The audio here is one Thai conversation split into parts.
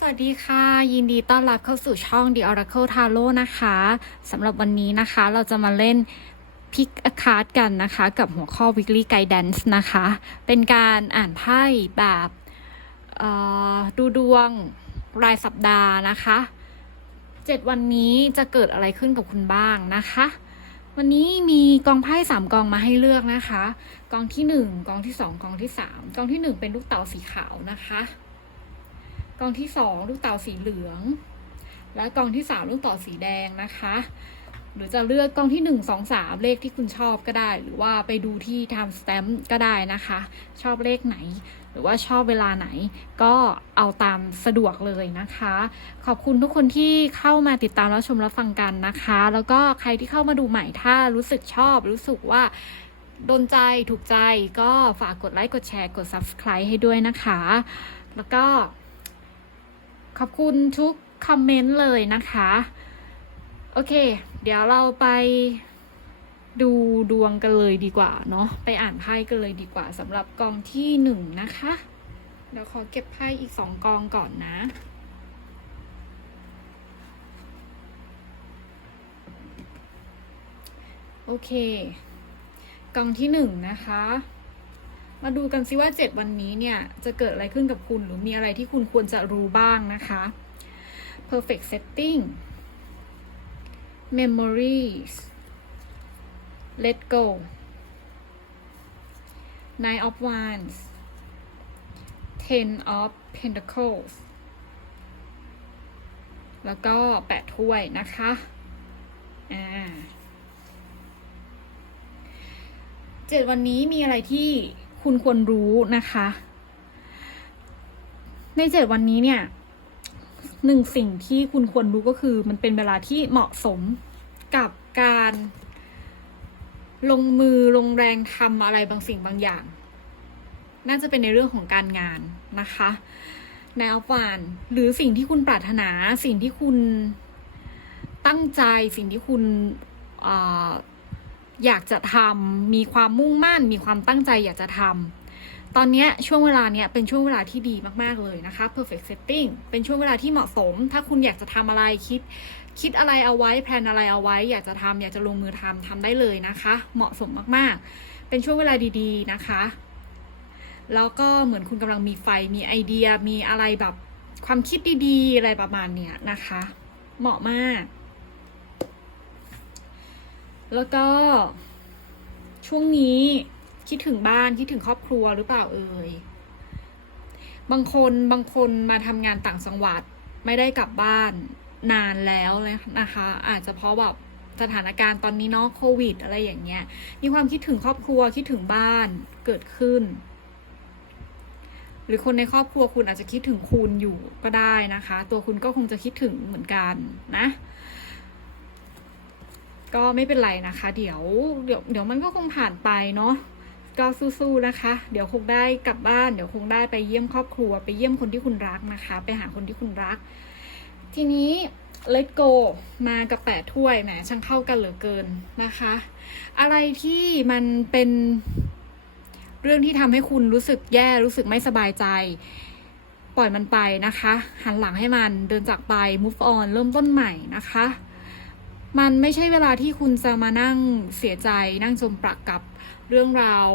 สวัสดีค่ะ ยินดีต้อนรับเข้าสู่ช่อง The Oracle Tarot นะคะสำหรับวันนี้นะคะเราจะมาเล่น Pick a card กันนะคะ กับหัวข้อ Weekly Guidance นะคะ เป็นการอ่านไพ่แบบดูดวงรายสัปดาห์นะคะเจ็ดวันนี้จะเกิดอะไรขึ้นกับคุณบ้างนะคะ วันนี้มีกองไพ่สามกองมาให้เลือกนะคะ กองที่หนึ่งกองที่สองกองที่สามกองที่หนึ่งเป็นลูกเต่าสีขาวนะคะ กองที่สองลูกเต่าสีเหลือง และกองที่สามลูกเต่าสีแดงนะคะ หรือจะเลือกกองที่หนึ่งสองสามเลขที่คุณชอบก็ได้ หรือว่าไปดูที่ time stamp ก็ได้นะคะ ชอบเลขไหน หรือว่าชอบเวลาไหน ก็เอาตามสะดวกเลยนะคะ ขอบคุณทุกคนที่เข้ามาติดตามรับชมรับฟังกันนะคะ แล้วก็ใครที่เข้ามาดูใหม่ถ้ารู้สึกชอบ รู้สึกว่าโดนใจถูกใจก็ฝากกดไลค์กดแชร์กด subscribe ให้ด้วยนะคะ แล้วก็ ขอบคุณทุกคอมเมนต์เลยนะคะ โอเค เดี๋ยวเราไปดูดวงกันเลยดีกว่าเนาะไปอ่านไพ่กันเลยดีกว่าสำหรับกองที่หนึ่งนะคะเดี๋ยวขอเก็บไพ่อีกสองกองก่อนนะโอเค กองที่หนึ่งนะคะ มาดูกันซิว่า 7 วันนี้เนี่ย จะเกิดอะไรขึ้นกับคุณหรือมีอะไรที่คุณควรจะรู้บ้างนะคะ perfect setting memories let go nine of wands ten of pentacles แล้วก็แปดถ้วยนะคะ อ่าเจ็ดวันนี้มีอะไรที่ คุณควรรู้นะคะ ในเจ็ดวันนี้เนี่ยหนึ่งสิ่งที่คุณควรรู้ก็คือ มันเป็นเวลาที่เหมาะสมกับการลงมือลงแรงทำอะไรบางสิ่งบางอย่าง น่าจะเป็นในเรื่องของการงานนะคะในอัลฟานหรือสิ่งที่คุณปรารถนา สิ่งที่คุณตั้งใจ สิ่งที่คุณ อยากจะทำมีความมุ่งมั่น มีความตั้งใจอยากจะทำตอนนี้ช่วงเวลาเนี้ยเป็นช่วงเวลาที่ดีมากๆเลยนะคะ perfect setting เป็นช่วงเวลาที่เหมาะสม ถ้าคุณอยากจะทำอะไรคิด คิดอะไรเอาไว้แพลนอะไรเอาไว้ อยากจะทำอยากจะลงมือทำทำได้เลยนะคะ เหมาะสมมากๆ เป็นช่วงเวลาดีๆนะคะ แล้วก็เหมือนคุณกำลังมีไฟมีไอเดียมีอะไรแบบความคิดดีๆ อะไรประมาณเนี้ยนะคะ เหมาะมาก แล้วก็ ช่วงนี้คิดถึงบ้านคิดถึงครอบครัวหรือเปล่าเอ่ยบางคนบางคนมาทำงานต่างจังหวัดไม่ได้กลับบ้านนานแล้วเลยนะคะ อาจจะเพราะแบบสถานการณ์ตอนนี้เนาะโควิด อะไรอย่างเงี้ย มีความคิดถึงครอบครัวคิดถึงบ้านเกิดขึ้น หรือคนในครอบครัวคุณอาจจะคิดถึงคุณอยู่ก็ได้นะคะ ตัวคุณก็คงจะคิดถึงเหมือนกันนะ ก็ไม่เป็นไรนะคะ เดี๋ยวเดี๋ยวเดี๋ยวมันก็คงผ่านไปเนาะก็สู้ๆนะคะ เดี๋ยวคงได้กลับบ้าน เดี๋ยวคงได้ไปเยี่ยมครอบครัว ไปเยี่ยมคนที่คุณรักนะคะ ไปหาคนที่คุณรัก ทีนี้ let go มากับแปดถ้วยแหมช่างเข้ากันเหลือเกินนะคะ อะไรที่มันเป็นเรื่องที่ทำให้คุณรู้สึกแย่รู้สึกไม่สบายใจ ปล่อยมันไปนะคะ หันหลังให้มันเดินจากไป move on เริ่มต้นใหม่นะคะ มันไม่ใช่เวลาที่คุณจะมานั่งเสียใจนั่งจมปลักกับเรื่องราว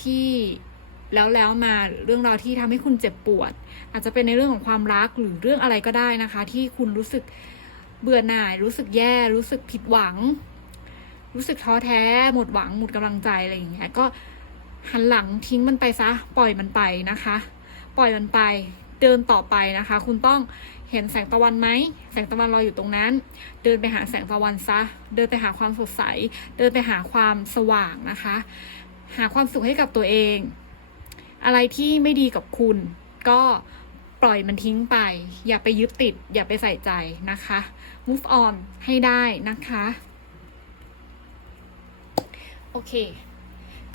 ที่แล้วแล้วมาเรื่องราวที่ทำให้คุณเจ็บปวด อาจจะเป็นในเรื่องของความรักหรือเรื่องอะไรก็ได้นะคะ ที่คุณรู้สึกเบื่อหน่าย รู้สึกแย่ รู้สึกผิดหวัง รู้สึกท้อแท้ หมดหวังหมดกำลังใจอะไรอย่างเงี้ยก็หันหลังทิ้งมันไปซะ ปล่อยมันไปนะคะ ปล่อยมันไป เดินต่อไปนะคะ คุณต้อง เห็นแสงตะวันไหม แสงตะวันรออยู่ตรงนั้น เดินไปหาแสงตะวันซะ เดินไปหาความสดใส เดินไปหาความสว่างนะคะ หาความสุขให้กับตัวเอง อะไรที่ไม่ดีกับคุณ ก็ปล่อยมันทิ้งไป อย่าไปยึดติด อย่าไปใส่ใจนะคะ move on ให้ได้นะคะ โอเค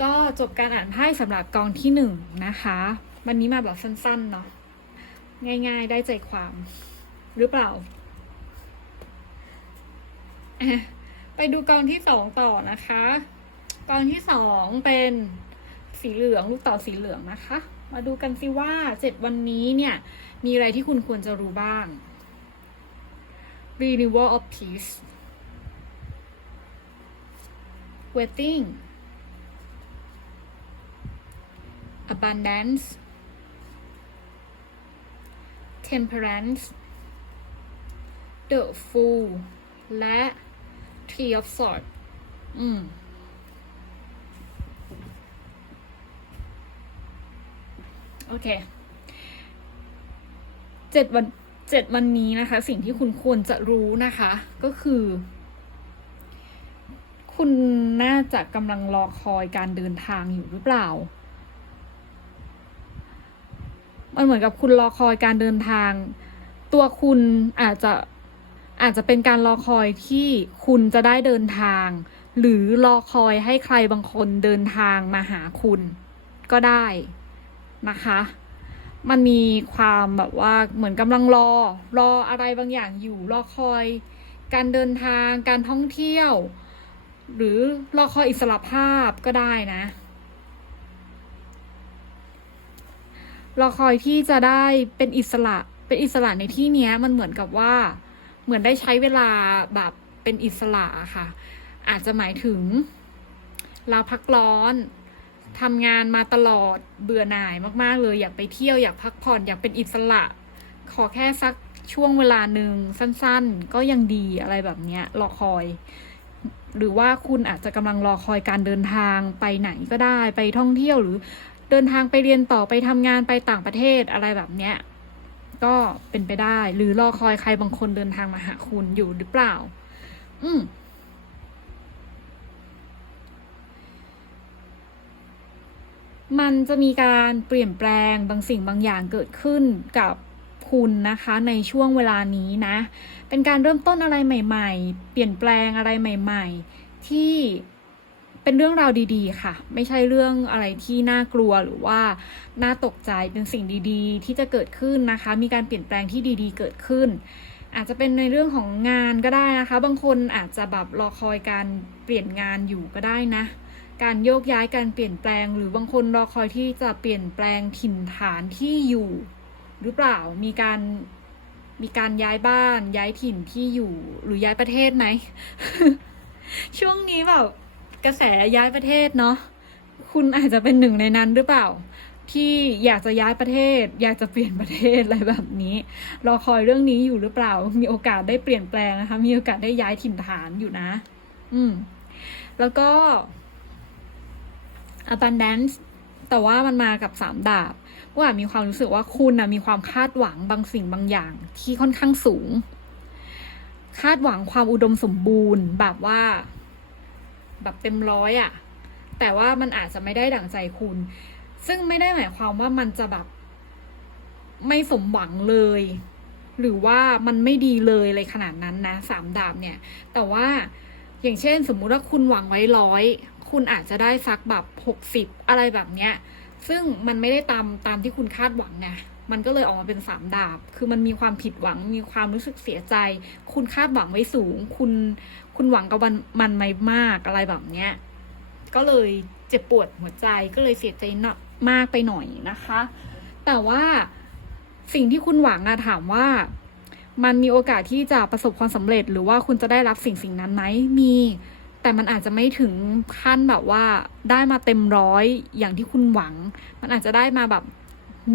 ก็จบการอ่านไพ่สำหรับกองที่หนึ่งนะคะ วันนี้มาแบบสั้นๆเนาะ ง่ายๆ ได้ใจความหรือเปล่า ไปดูกองที่สองต่อนะคะ กองที่สองเป็นสีเหลืองลูกต่าสีเหลืองนะคะ มาดูกันสิว่าเจ็ดวันนี้เนี่ย มีอะไรที่คุณควรจะรู้บ้าง renewal of peace waiting abundance temperance the fool และ tree of swords อืมโอเคเจ็ดวันเจ็ดวันนี้นะคะ สิ่งที่คุณควรจะรู้นะคะ ก็คือ คุณน่าจะกำลังรอคอยการเดินทางอยู่หรือเปล่า มันเหมือนกับคุณรอคอยการเดินทาง ตัวคุณอาจจะอาจจะเป็นการรอคอยที่คุณจะได้เดินทาง หรือรอคอยให้ใครบางคนเดินทางมาหาคุณ ก็ได้นะคะ มันมีความแบบว่าเหมือนกำลังรอ รออะไรบางอย่างอยู่รอคอย การเดินทางการท่องเที่ยว หรือรอคอยอิสระภาพก็ได้นะ รอคอยที่จะได้เป็นอิสระเป็นอิสระในที่เนี้ยมันเหมือนกับว่า เหมือนได้ใช้เวลาแบบเป็นอิสระอะค่ะ อาจจะหมายถึงลาพักร้อนทำงานมาตลอดเบื่อหน่ายมาก ๆ เลยอยากไปเที่ยวอยากพักผ่อนอยากเป็นอิสระ ขอแค่สักช่วงเวลาหนึ่งสั้นๆ ก็ยังดีอะไรแบบเนี้ยรอคอย หรือว่าคุณอาจจะกำลังรอคอยการเดินทางไปไหนก็ได้ไปท่องเที่ยวหรือ เดินทางไปเรียนต่อไปทำงานไปต่างประเทศอะไรแบบเนี้ยก็เป็นไปได้ หรือรอคอยใครบางคนเดินทางมาหาคุณอยู่หรือเปล่า อืมมันจะมีการเปลี่ยนแปลงบางสิ่งบางอย่างเกิดขึ้นกับคุณนะคะในช่วงเวลานี้นะ เป็นการเริ่มต้นอะไรใหม่ ๆ เปลี่ยนแปลงอะไรใหม่ ๆ ที่ เป็นเรื่องราวดีๆ ค่ะ ไม่ใช่เรื่องอะไรที่น่ากลัวหรือว่าน่าตกใจเป็นสิ่งดีๆ ที่จะเกิดขึ้นนะคะ มีการเปลี่ยนแปลงที่ดีๆ เกิดขึ้น อาจจะเป็นในเรื่องของงานก็ได้นะคะ บางคนอาจจะแบบรอคอยการเปลี่ยนงานอยู่ก็ได้นะ การโยกย้ายการเปลี่ยนแปลง หรือบางคนรอคอยที่จะเปลี่ยนแปลงถิ่นฐานที่อยู่ หรือเปล่ามีการมีการย้ายบ้านย้ายถิ่นที่อยู่หรือย้ายประเทศไหม ช่วงนี้แบบ กระแสย้ายประเทศเนาะคุณอาจจะเป็นหนึ่งในนั้นหรือเปล่า ที่อยากจะย้ายประเทศ อยากจะเปลี่ยนประเทศอะไรแบบนี้รอคอยเรื่องนี้อยู่หรือเปล่า มีโอกาสได้เปลี่ยนแปลงนะคะ มีโอกาสได้ย้ายถิ่นฐานอยู่นะ อืม แล้วก็ abundance แต่ว่ามันมากับสามดาบว่ามีความรู้สึกว่าคุณนะมีความคาดหวังบางสิ่งบางอย่าง ที่ค่อนข้างสูง คาดหวังความอุดมสมบูรณ์แบบว่า แบบเต็มร้อยอะแต่ว่ามันอาจจะไม่ได้ดั่งใจคุณ ซึ่งไม่ได้หมายความว่ามันจะแบบ ไม่สมหวังเลย หรือว่ามันไม่ดีเลยเลยขนาดนั้นนะสามดาบเนี่ย แต่ว่าอย่างเช่น สมมุติว่าคุณหวังไว้ร้อยคุณอาจจะได้สักแบบหกสิบอะไรแบบเนี้ย ซึ่งมันไม่ได้ตามตามที่คุณคาดหวังไง มันก็เลยออกมาเป็นสามดาบ คือมันมีความผิดหวัง มีความรู้สึกเสียใจ คุณคาดหวังไว้สูง คุณ คุณหวังกับมันมันไม่มากอะไรแบบเนี้ย ก็เลยเจ็บปวดหัวใจ ก็เลยเสียใจหนักมากไปหน่อยนะคะ แต่ว่าสิ่งที่คุณหวังอะถามว่า มันมีโอกาสที่จะประสบความสำเร็จ หรือว่าคุณจะได้รับสิ่งสิ่งนั้นไหม มี แต่มันอาจจะไม่ถึงขั้นแบบว่าได้มาเต็มร้อยอย่างที่คุณหวัง มันอาจจะได้มาแบบ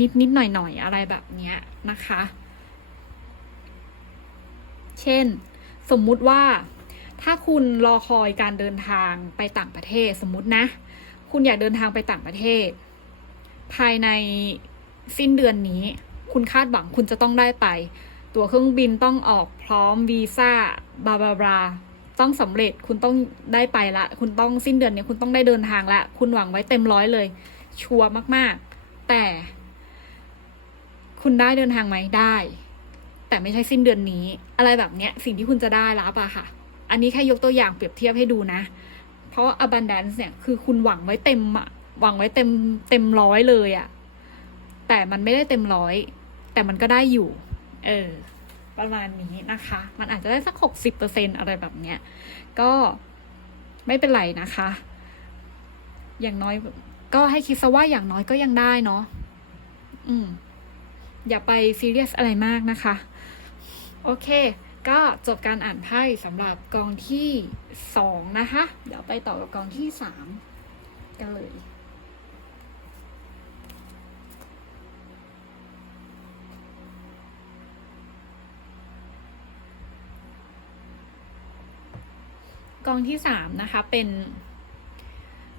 นิดนิดหน่อยหน่อยอะไรแบบเนี้ยนะคะ เช่น สมมุติว่าถ้าคุณรอคอยการเดินทางไปต่างประเทศสมมุตินะ คุณอยากเดินทางไปต่างประเทศ ภายในสิ้นเดือนนี้ คุณคาดหวังคุณจะต้องได้ไป ตั๋วเครื่องบินต้องออกพร้อมวีซ่าบาบาบาต้องสำเร็จคุณต้องได้ไปละ คุณต้องสิ้นเดือนนี้คุณต้องได้เดินทางละ คุณหวังไว้เต็มร้อยเลย ชัวร์มาก ๆ แต่ คุณได้เดินทางไหมได้ แต่ไม่ใช่สิ้นเดือนนี้ อะไรแบบเนี้ยสิ่งที่คุณจะได้รับอะค่ะ อันนี้แค่ยกตัวอย่างเปรียบเทียบให้ดูนะ เพราะ abundance เนี่ยคือคุณหวังไว้เต็มอะหวังไว้เต็มเต็มร้อยเลยอะแต่มันไม่ได้เต็มร้อย แต่มันก็ได้อยู่ เออ ประมาณนี้นะคะ มันอาจจะได้สักหกสิบเปอร์เซ็นอะไรแบบเนี้ย ก็ไม่เป็นไรนะคะ อย่างน้อยก็ให้คิดซะว่าอย่างน้อยก็ยังได้เนาะอืม อย่าไปซีเรียสอะไรมากนะคะ โอเค ก็จบการอ่านไพ่สำหรับกองที่สองนะคะ เดี๋ยวไปต่อกับกองที่สามกันเลยกองที่สามนะคะเป็น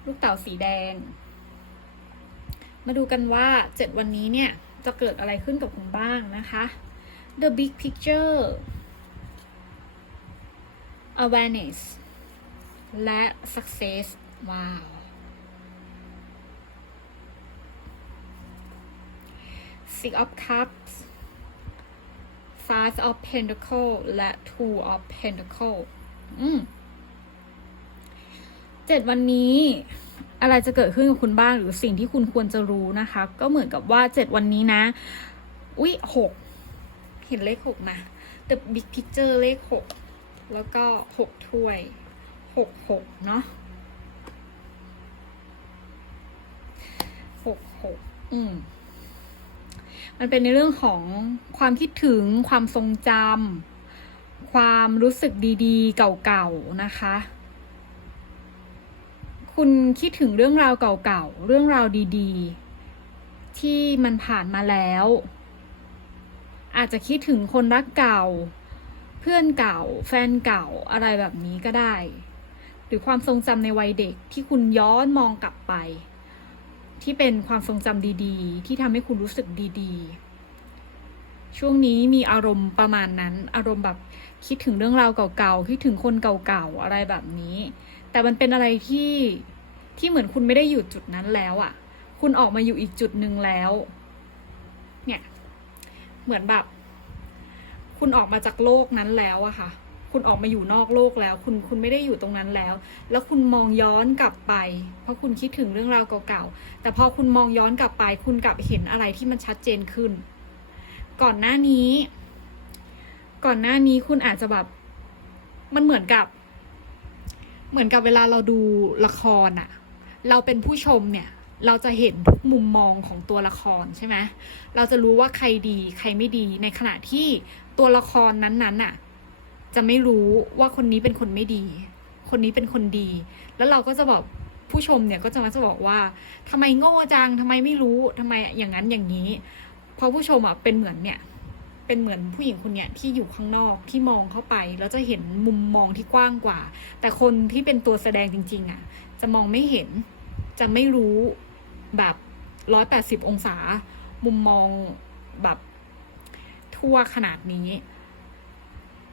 ลูกเต่าสีแดง มาดูกันว่าเจ็ดวันนี้เนี่ย จะเกิดอะไรขึ้นกับคุณบ้างนะคะ The big picture awareness และ success ว้าว six of cups five of pentacle และ two of pentacle อืมเจ็ดวันนี้ อะไรจะเกิดขึ้นกับคุณบ้างหรือสิ่งที่คุณควรจะรู้นะคะ ก็เหมือนกับว่าเจ็ดวันนี้นะ อุ๊ยหกเห็นเลขหกนะ The big picture เลขหกแล้วก็หกถ้วยหกหกเนาะหกหกอืมมันเป็นในเรื่องของความคิดถึงความทรงจำความรู้สึกดีๆ เก่าๆนะคะ คุณคิดถึงเรื่องราวเก่าๆ เรื่องราวดีๆ ที่มันผ่านมาแล้ว อาจจะคิดถึงคนรักเก่า เพื่อนเก่า แฟนเก่าอะไรแบบนี้ก็ได้ หรือความทรงจำในวัยเด็กที่คุณย้อนมองกลับไป ที่เป็นความทรงจำดีๆ ที่ทำให้คุณรู้สึกดีๆช่วงนี้มีอารมณ์ประมาณนั้น อารมณ์แบบคิดถึงเรื่องราวเก่าๆ คิดถึงคนเก่าๆ อะไรแบบนี้ แต่มันเป็นอะไรที่ที่เหมือนคุณไม่ได้อยู่จุดนั้นแล้วอะ่ะ คุณออกมาอยู่อีกจุดหนึ่งแล้ว เนี่ย เหมือนแบบ คุณออกมาจากโลกนั้นแล้วอะค่ะ คุณออกมาอยู่นอกโลกแล้ว คุณคุณไม่ได้อยู่ตรงนั้นแล้ว แล้วคุณมองย้อนกลับไป เพราะคุณคิดถึงเรื่องราวเก่าๆ แต่พอคุณมองย้อนกลับไป คุณกลับเห็นอะไรที่มันชัดเจนขึ้น ก่อนหน้านี้ ก่อนหน้านี้คุณอาจจะแบบ มันเหมือนกับ เหมือนกับเวลาเราดูละครอะเราเป็นผู้ชมเนี่ยเราจะเห็นทุกมุมมองของตัวละครใช่ไหมเราจะรู้ว่าใครดีใครไม่ดี ในขณะที่ตัวละครนั้นๆน่ะ จะไม่รู้ว่าคนนี้เป็นคนไม่ดี คนนี้เป็นคนดี แล้วเราก็จะบอกผู้ชมเนี่ยก็จะมาจะบอกว่าทำไมโง่จังทำไมไม่รู้ทำไมอย่างนั้นอย่างนี้ เพราะผู้ชมอะเป็นเหมือนเนี่ย เป็นเหมือนผู้หญิงคนเนี้ยที่อยู่ข้างนอกที่มองเข้าไป แล้วจะเห็นมุมมองที่กว้างกว่า แต่คนที่เป็นตัวแสดงจริง ๆอะ จะมองไม่เห็น จะไม่รู้แบบร้อยแปดสิบองศา มุมมองแบบทั่วขนาดนี้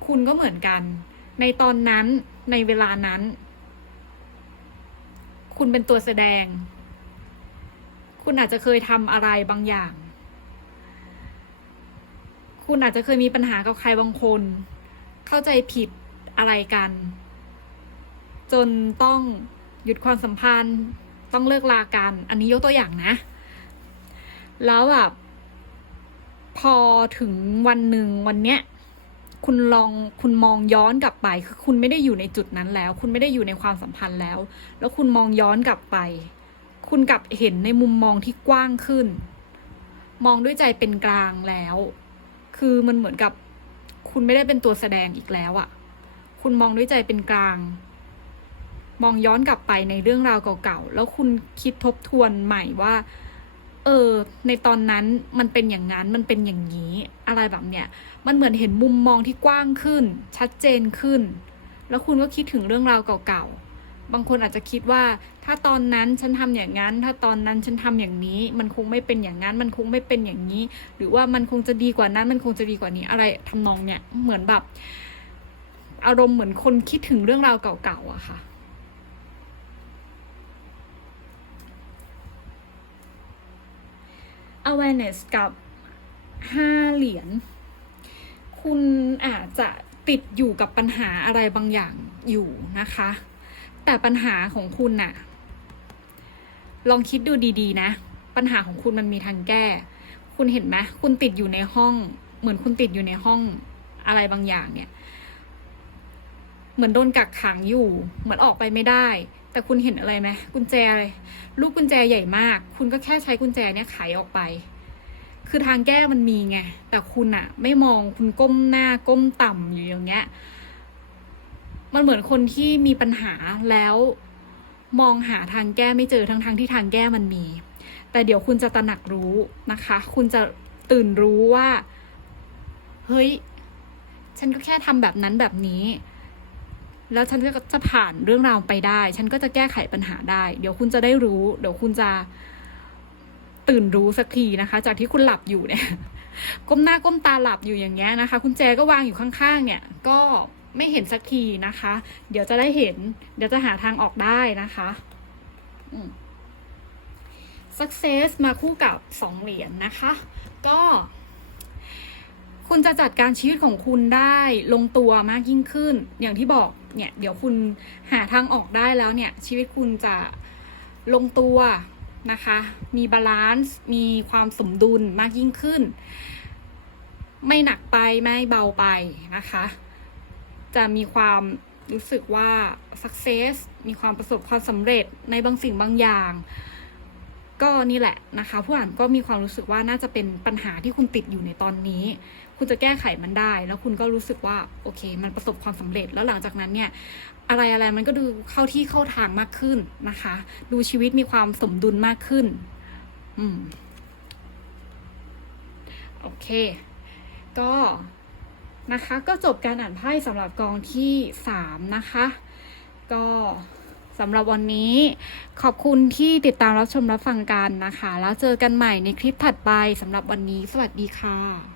คุณก็เหมือนกัน ในตอนนั้นในเวลานั้น คุณเป็นตัวแสดง คุณอาจจะเคยทำอะไรบางอย่าง คุณอาจจะเคยมีปัญหากับใครบางคน เข้าใจผิดอะไรกัน จนต้องหยุดความสัมพันธ์ ต้องเลิกลากัน อันนี้ยกตัวอย่างนะ แล้วแบบพอถึงวันหนึ่งวันเนี้ยคุณลองคุณมองย้อนกลับไป คือคุณไม่ได้อยู่ในจุดนั้นแล้ว คุณไม่ได้อยู่ในความสัมพันธ์แล้ว แล้วคุณมองย้อนกลับไป คุณกลับเห็นในมุมมองที่กว้างขึ้น มองด้วยใจเป็นกลางแล้ว คือมันเหมือนกับ คุณไม่ได้เป็นตัวแสดงอีกแล้วอะ่ะคุณมองด้วยใจเป็นกลาง มองย้อนกลับไปในเรื่องราวเก่าๆ แล้วคุณคิดทบทวนใหม่ว่า เออ ในตอนนั้นมันเป็นอย่างนั้น มันเป็นอย่างนี้ อะไรแบบเนี้ย มันเหมือนเห็นมุมมองที่กว้างขึ้น ชัดเจนขึ้น แล้วคุณก็คิดถึงเรื่องราวเก่าๆ บางคนอาจจะคิดว่า ถ้าตอนนั้นฉันทำอย่างนั้น ถ้าตอนนั้นฉันทำอย่างนี้ มันคงไม่เป็นอย่างนั้น มันคงไม่เป็นอย่างนี้ หรือว่ามันคงจะดีกว่านั้น มันคงจะดีกว่านี้ อะไรทำนองเนี้ยเหมือนแบบ อารมณ์เหมือนคนคิดถึงเรื่องราวเก่าๆอะค่ะ awareness กับห้าเหรียญ คุณอาจจะติดอยู่กับปัญหาอะไรบางอย่างอยู่นะคะ แต่ปัญหาของคุณน่ะ ลองคิดดูดีๆ นะ ปัญหาของคุณมันมีทางแก้ คุณเห็นไหมคุณติดอยู่ในห้อง เหมือนคุณติดอยู่ในห้องอะไรบางอย่างเนี่ย เหมือนโดนกักขังอยู่ เหมือนออกไปไม่ได้ แต่คุณเห็นอะไรไหมกุญแจลยลูกกุญแจใหญ่มาก คุณก็แค่ใช้กุญแจเนี่ยไขออกไป คือทางแก้มันมีไง แต่คุณอะไม่มองคุณก้มหน้าก้มต่ำอยู่อย่างเงี้ย มันเหมือนคนที่มีปัญหาแล้ว มองหาทางแก้ไม่เจอทั้งทงๆที่ทางแก้มันมี แต่เดี๋ยวคุณจะตระหนักรู้นะคะ คุณจะตื่นรู้ว่า เฮ้ย ฉันก็แค่ทำแบบนั้นแบบนี้ แล้วฉันก็จะผ่านเรื่องราวไปได้ ฉันก็จะแก้ไขปัญหาได้ เดี๋ยวคุณจะได้รู้ เดี๋ยวคุณจะตื่นรู้สักทีนะคะ จากที่คุณหลับอยู่เนี่ย ก้มหน้าก้มตาหลับอยู่อย่างเงี้ยนะคะ คุณแจก็วางอยู่ข้างๆ เนี่ย ก็ ไม่เห็นสักทีนะคะ เดี๋ยวจะได้เห็น เดี๋ยวจะหาทางออกได้นะคะ success มาคู่กับสองเหรียญนะคะ ก็คุณจะจัดการชีวิตของคุณได้ลงตัวมากยิ่งขึ้น อย่างที่บอกเนี่ย เดี๋ยวคุณหาทางออกได้แล้วเนี่ย ชีวิตคุณจะลงตัวนะคะ มีบาลานซ์ มีความสมดุลมากยิ่งขึ้น ไม่หนักไปไม่เบาไปนะคะ จะมีความรู้สึกว่า success มีความประสบความสำเร็จในบางสิ่งบางอย่าง ก็นี่แหละนะคะ ผู้อ่านก็มีความรู้สึกว่าน่าจะเป็นปัญหาที่คุณติดอยู่ในตอนนี้ คุณจะแก้ไขมันได้ แล้วคุณก็รู้สึกว่าโอเค มันประสบความสำเร็จแล้วหลังจากนั้นเนี่ย อะไรอะไรมันก็ดูเข้าที่เข้าทางมากขึ้นนะคะ ดูชีวิตมีความสมดุลมากขึ้น อืม โอเค ก็ นะคะ ก็จบการอ่านไพ่สำหรับกองที่สามนะคะ ก็สำหรับวันนี้ขอบคุณที่ติดตามรับชมรับฟังกันนะคะ แล้วเจอกันใหม่ในคลิปถัดไปสำหรับวันนี้ สวัสดีค่ะ